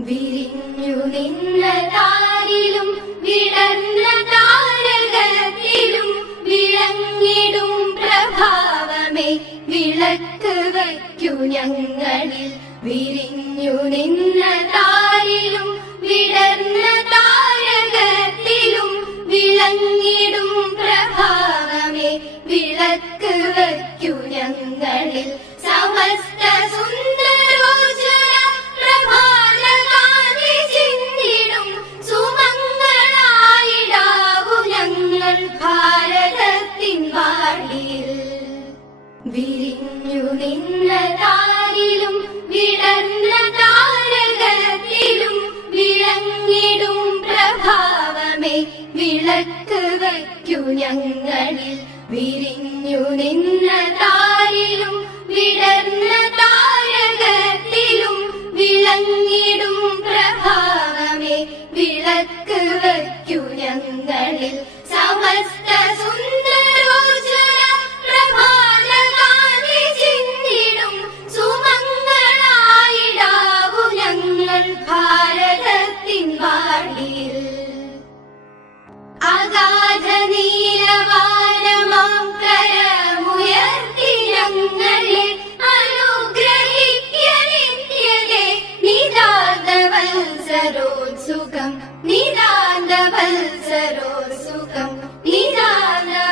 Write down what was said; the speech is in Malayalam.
വിരിഞ്ഞു നിന്ന താരിലും വിടർന്ന താരകത്തിലും വിളങ്ങിടും പ്രഭാവമേ. വിളക്ക് വയ്ക്കു ഞങ്ങളിൽ. വിരിഞ്ഞു നിന്ന വാടിൽ വിരിഞ്ഞു നിന്ന താരിലും വിടർന്ന താരകത്തിലും വിളങ്ങിടും പ്രഭാവമേ. വിളക്ക് വയ്ക്കു ഞങ്ങളിൽ. വിരിഞ്ഞു നിന്ന താരിലും വിടർന്ന താരകത്തിലും വിളങ്ങിടും പ്രഭാവമേ. വിളക്ക് വയ്ക്കു ഞങ്ങളിൽ. പെരുവാടിൽ അഗാധ നീലവാനമാം കരമുയർത്തിരങ്ങളെ അനുഗ്രഹിക്ക നിത്യലെ നിതാന്തവത്സരോത്സുഖം നിതാന്തവത്സര